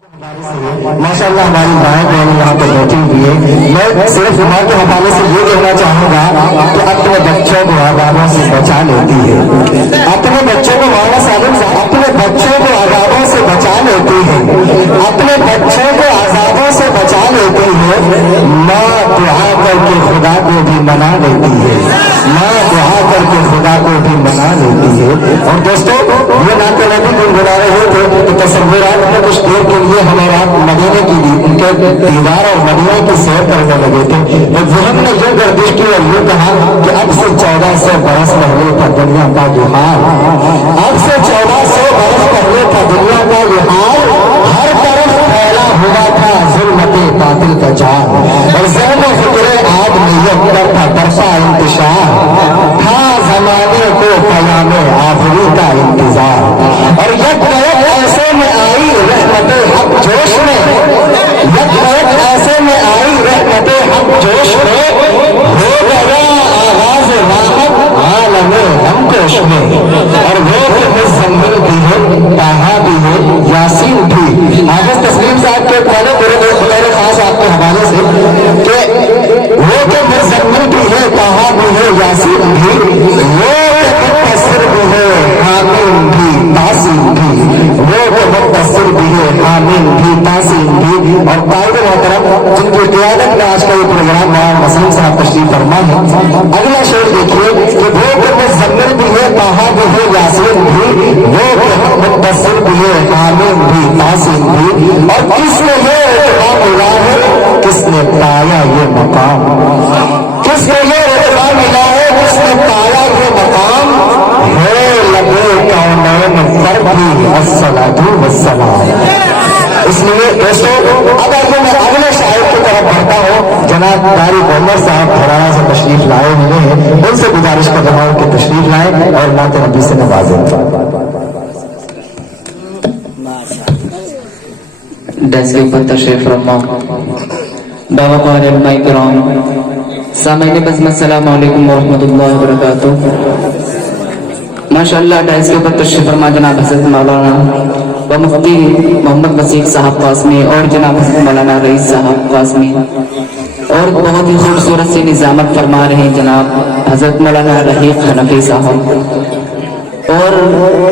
माशाअल्लाह हमारी माएँ बहन यहाँ पर बैठी हुई है। मैं सिर्फ माँ के हवाले से ये कहना चाहूँगा कि अपने बच्चों को आज़ादों से बचा लेती है। अपने बच्चों को मौलाना सालिम से अपने बच्चों को आज़ादों से बचा लेती है। अपने बच्चों को आज़ादों से बचा लेती है। माँ दुआ करके खुदा को भी मना लेती है। माँ दुआ करके खुदा को भी मना लेती है। और दोस्तों ये नाते नबी गुनगुना रहे थे कि तस्वीरात में कुछ देर के लिए हमारा मदीने की उनके दीवार और मदीने की सैर करने लगे थे। तो जहन ने ये गर्दिश की और ये कहा कि अब से 1400 बरस पहले था दुनिया का ये हाल। अब से 1400 बरस पहले था दुनिया का ये हाल। हर तरफ फैला हुआ था जुल्मते बातिल का जाल। और ज़हन फिक्रे आज नीयत पर था बरसा इंतशार। था जमाने को कयामे आखिरी का इंतजार। और यक ऐसे में आई रहमते हक जोश में। यक ऐसे में आई रहमते हक जोश में। हो गया आगाज राहत आलमे हमकोश में। और वो मुज़म्मिल भी है, ताहा भी है, यासीन भी। हाफिज़ तस्लीम साहब के पहले मेरे खास आपके हवाले से कि वो के मुज़म्मिल भी है, ताहा भी है, यासीन भी। वो मुफ़स्सिर भी है, हामिम भी, तासीम भी। वो मुफ़स्सिर भी है, हामिम भी, तासीम भी। और ताइब मोहतरम जिनकी क़ियादत में आज का ये प्रोग्राम मौलाना वसीम साहब तशरीफ फरमा है। अगला शेर देखिए कि वो मुज़म्मिल भी है, ताहा भी है, यासीन भी। वो मुफ़स्सिर भी है, हामिम भी, तासीम भी। और किसने ये इक़बाल मिला है, किसने पाया ये मकाम। किसने ये इक़बाल मिला है, किसने पाया ये मकाम। है लबे कौनैन पर भी अस्सलातु वस्सलाम। इसलिए दोस्तों अब आगे मैं अगले शायर की तरफ बढ़ता हूँ। जनाब तारिक उमर साहब हरियाणा से तशरीफ लाए हुए हैं। उनसे गुजारिश कर रहा हूँ कि तशरीफ लाएं और नाते नबी से नवाजें। डेस्क के ऊपर तशरीफ फरमा बाबा क़ारी किराम सामईन बज़्म अस्सलामु अलैकुम व रहमतुल्लाहि व बरकातुहू। माशाअल्लाह डेस्क के ऊपर तशरीफ फरमा जनाब हज़रत मौलाना व मुफ्ती मोहम्मद वसीक साहब क़ासमी और जनाब हज़रत मौलाना रईस साहब क़ासमी। और बहुत ही खूबसूरत सी निज़ामत फरमा रहे हैं जनाब हज़रत मौलाना रहीक़ हनफी साहब और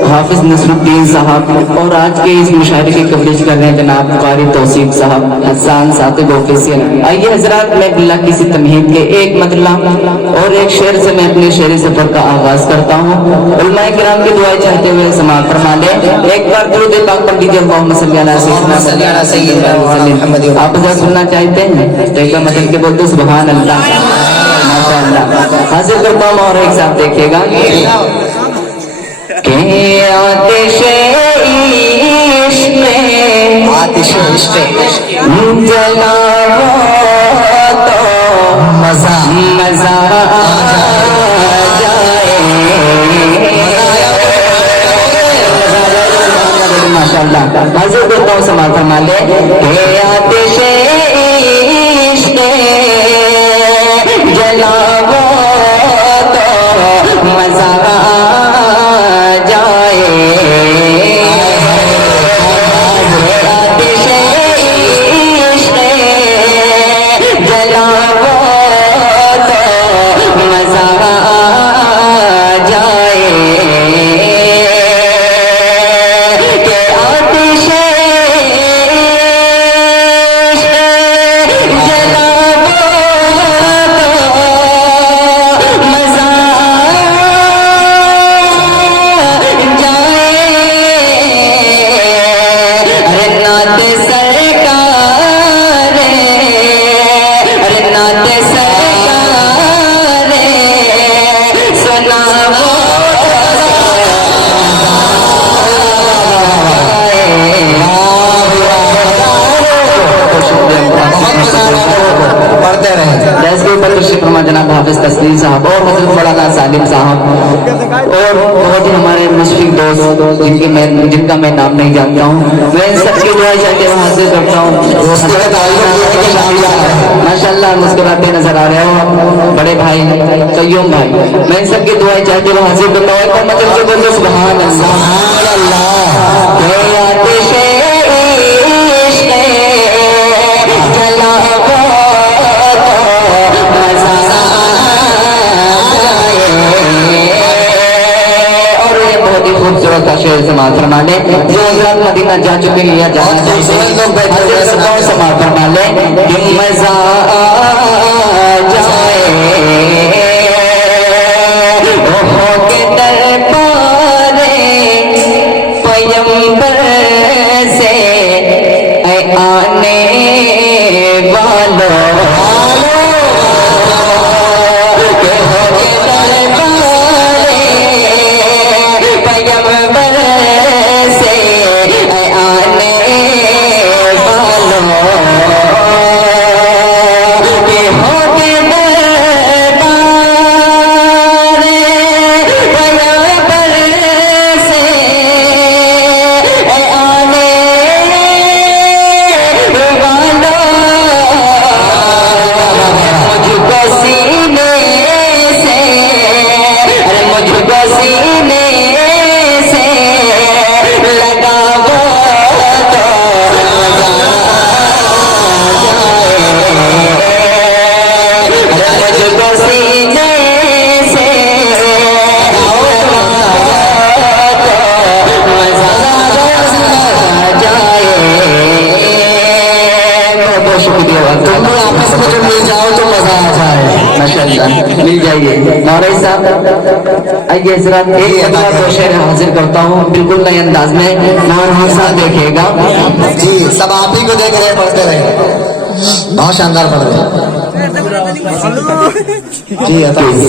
हाफिज नसरुद्दीन साहब। और आज के इस मुशायरे की कवरेज कर रहे हैं जनाब क़ारी तौसीफ साहब, हसन साकिब ऑफिशियल। आइए हजरात मैं बिल्ला किसी तमहीद के एक मतला और एक शेर से मैं अपने शेरी सफर का आगाज करता हूँ। उलमाए किराम की दुआएं चाहते हुए समाअत फरमा लें। एक बार दुरूद पाक पढ़ लीजिए। अल्लाहुम्मा सल्ली अला सय्यिदना मुहम्मद। आप हजरात सुनना चाहते हैं तो एक मतलब के बोलते सुभान अल्लाह माशाअल्लाह। हाजिर करता हूँ और एक साथ देखिएगा कि आतिशे इश्क़ जलाओ तो मज़ा आ जाए। माशाअल्लाह हाज़िर करता हूँ समाअत फरमा ले कि आतिशे इश्क़ जलाओ तो मज़ा जनाब हाफिज तस्लीम साहब और हज़रत मौलाना सालिम साहब और बहुत ही हमारे मुशफिक दोस्त जिनका मैं नाम नहीं जानता हूँ। मैं सबकी दुआ चाहते हुए हासिल करता हूँ। माशाअल्लाह मुस्कुराते नजर आ रहे हो बड़े भाई कय्यूम भाई। मैं सबकी दुआएं चाहते हुए हासिल करता हूँ। मतलब के बोलते सुभान अल्लाह। का शेर समाप्त फरमा ले। जो हजरत मदीना जा चुके हैं या जाना चाहते हैं कौन समाप्त फरमा ले कि मजा आ जाए हो के दरबारे पैगंबर से आने वालों के हो के दरबारे पैगंबर से आने वालों के हो के दरबारे पैगंबर से आने मुझको सीने से अरे मुझको सीने से लगा वो तो मजा जाए अरे मुझको सीने से लगा तो मजा जाए। बहुत शुक्रिया तुम लोग आपस में जब मिल जाओ तो मजा आ जाए। माशाअल्लाह मिल जाइए। मौलवी साहब आइए जरा एक अगला दो शेर हाजिर करता हूँ बिल्कुल नए अंदाज में। मौलवी साहब देखिएगा। जी सब आप ही को देख रहे हैं, पढ़ते रहे, बहुत शानदार पढ़ रहे हैं। जी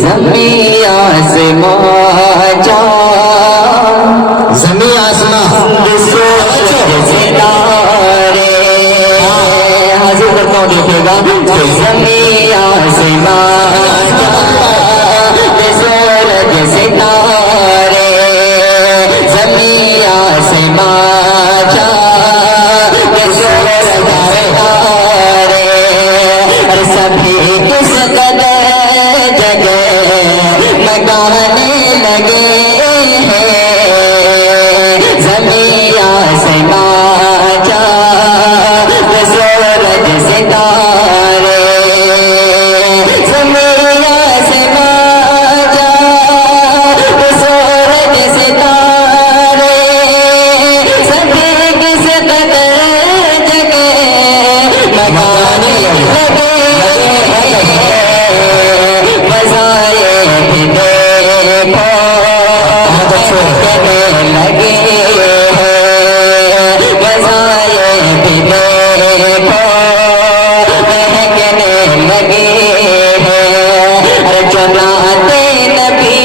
ज़मीं आसमां जा जमी आसमां सितारे हाजिर करता हूँ देखिएगा। ज़मीं आसमां जा सूरज सितारे ज़मीं आसमां जा सूरज सितारे और सभी किस कदर जगह लगाने लगे हैं ज़मीं आसमां जा सूरज सितारे ज़मीं आसमां जा सूरज सितारे सभी किस कदर जगह लगाने लगे बजाए भी देखो कहने लगे बजाए भी देखो कहने लगे अरे चुनाते नबी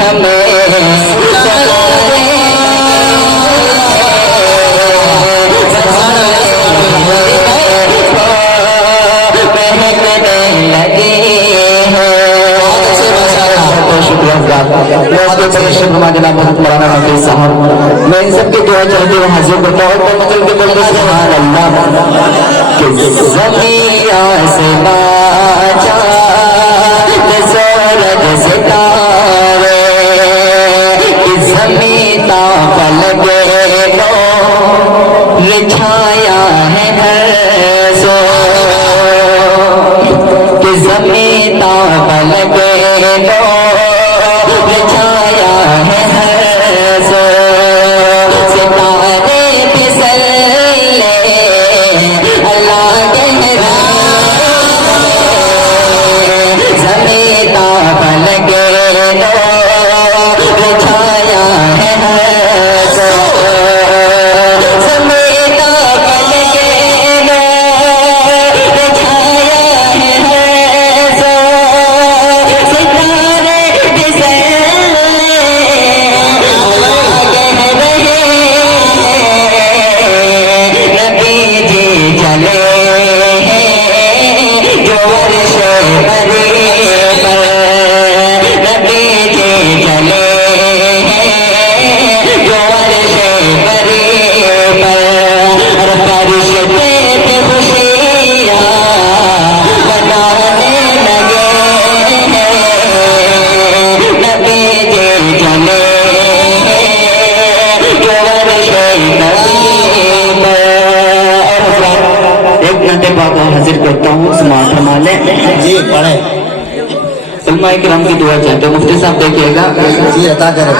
हमें मैं इन सबके दुआ चाहते हुए हाजिर करता हूँ तो मतलब के बोलते सुभान अल्लाह कि ज़मीं आसमां जा सूरज सितारे कि ज़मीं ता फलके लो रिछाया है हर सो कि ज़मीं ता फलके लो रिछाया है हर सो सितारे फिसल ले अल्लाह के ज़मीं ता फलके लो रिछाया है हर सो ज़मीं ता फलके लो रिछाया है हर सो सितारे फिसल ले अल्लाह कह रहे नबी जी चले हैं जो अर्श बरे पर नबी जी चले हैं जो अर्श बरे पर और फरिश्ते भी खुशियाँ मनाने लगे हैं नबी जी चले हैं जो अर्श बरे पर। एक घंटे बाद हाजिर करता हूँ समाज फरमा ले। जी पढ़े उलमा किराम की दुआ चाहते हो मुफ्ती साहब देखिएगा। जी अता करें।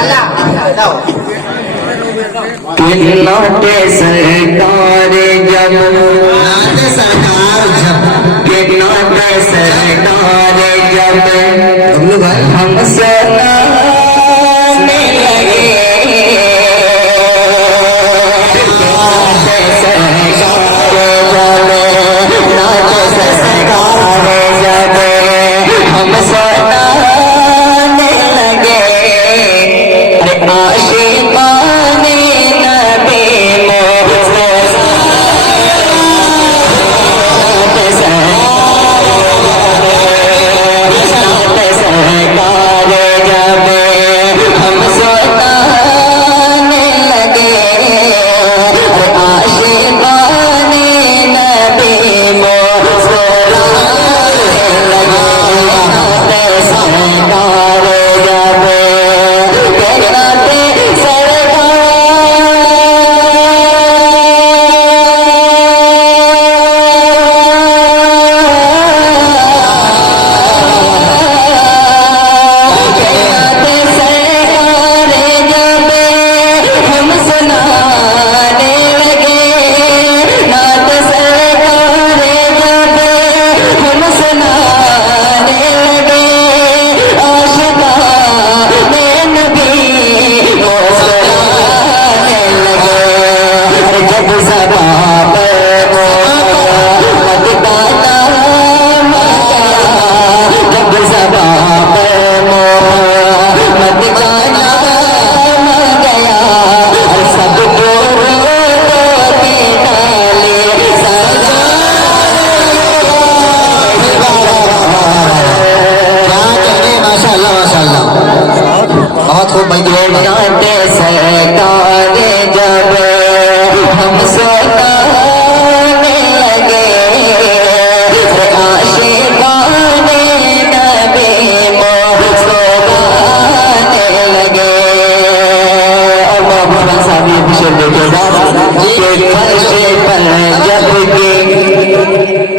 लौटे सरकार जब लौटे सरकार जब लौटे सरकार जब बबलू भाई हम सुनाने लगे लौटे सरकार जब लौटे सरकार जब हम सुनाने लगे अरे आशिकाने नबी बहुत खूब भाई लौटे सरकार जब हम सुनाने लगे आशिकाने नबी मुस्कुराने लगे और मोहम्मद साहब ये शेर देखिएगा कि फर्श पर जब की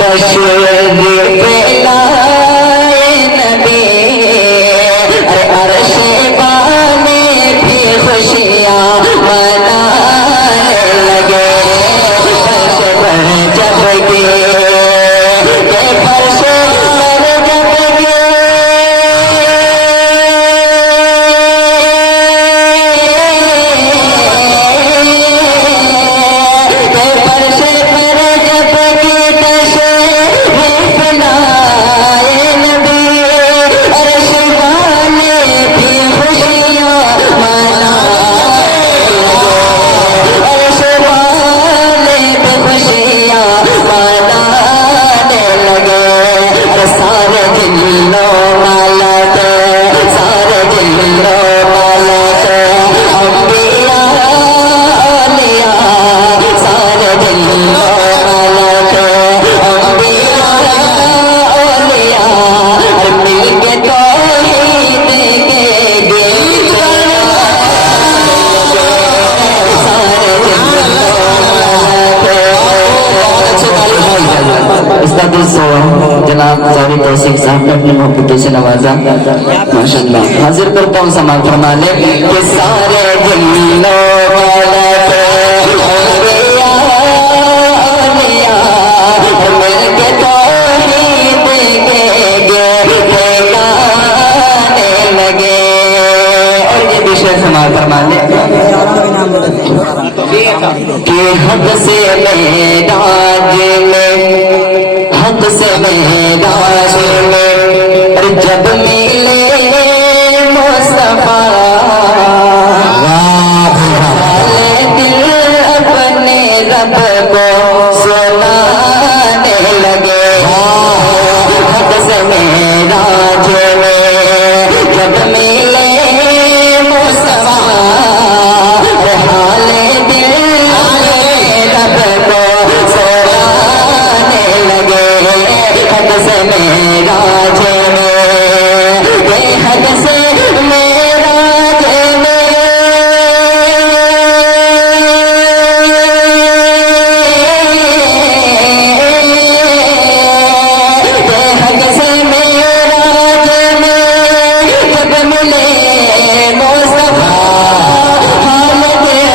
तशरीफ लाए नबी अरे अर्श वाले भी खुशियाँ मनाने लगे फर्श पर जब की फर्श पर जब की फर्श पर जब की तशरीफ लाए नबी अर्श वाले भी खुशियाँ मनाने अर्श वाले भी खुशियाँ मनाने लगे अरे सारे दिलों मालक सारे दिलों मालक अंबिया औलिया सारे दिलों मालक अंबिया औलिया अरे मिलके तौहीद के गीत सारे इसका दूसरा जनाब जावेद तौसीफ साहब ने अपने मोहब्बतों से नवाजा माशाअल्लाह हाजिर करता हूँ समाल फरमा ले कि सारे दिलों वालक अंबिया औलिया मिलके तौहीद के गीत गाने लगे और ये भी शेर समाल फरमा ले कि हद से मेराज में हद से मेराज में जब मिले मुस्तफा वाले दिल अपने रब को सुनाने लगे हद से मेराज में जब मिले मुस्तफा हाले दिल रब को सुनाने लगे हद से मेराज में हद से मेराज में हद से मेराज में जब मिले मुस्तफा हाल दिल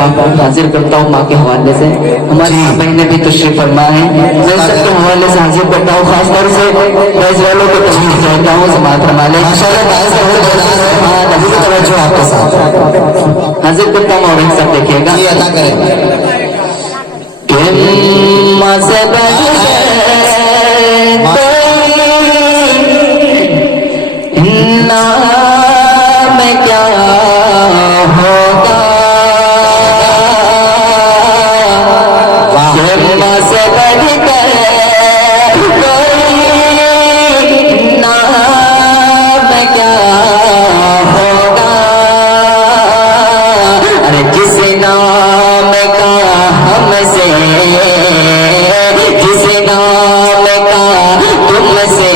बाप हाजिर करता हूँ माँ के हवाले से। हमारी बहनें भी तशरीफ फरमा है, मैं सबके हवाले से हाजिर करता हूँ। खासतौर से फैज वालों को तशरीफ कहता हूँ, समाअत फरमा ले। हाँ, नबी की तवज्जो आपके साथ हाजिर करता हूँ और सब देखिएगा। ये अदा करें नाम क्या होगा से बढ़ कर कोई नाम क्या होगा। अरे जिस नाम का हमसे, जिस नाम का तुमसे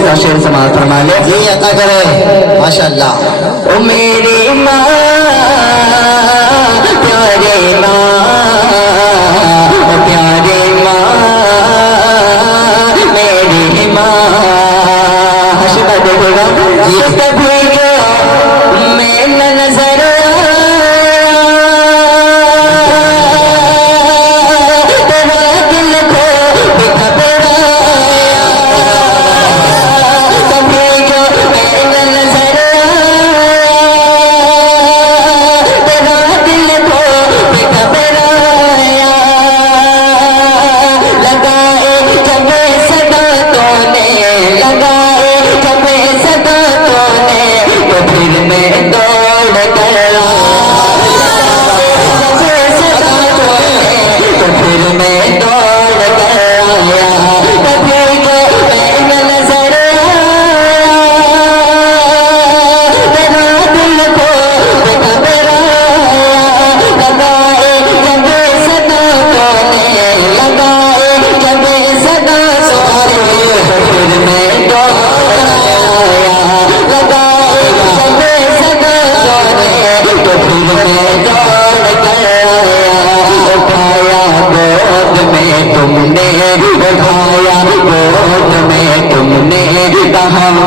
तेरा शेर समाअत फरमा ले। जी अता करे माशाअल्लाह। ओ मेरी माँ प्यारे माँ, ओ प्यारे माँ मेरी माँ। हशीदा देखोगा कभी मैं नजर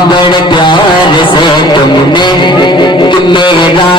बड़े प्यार से तुमने मेरा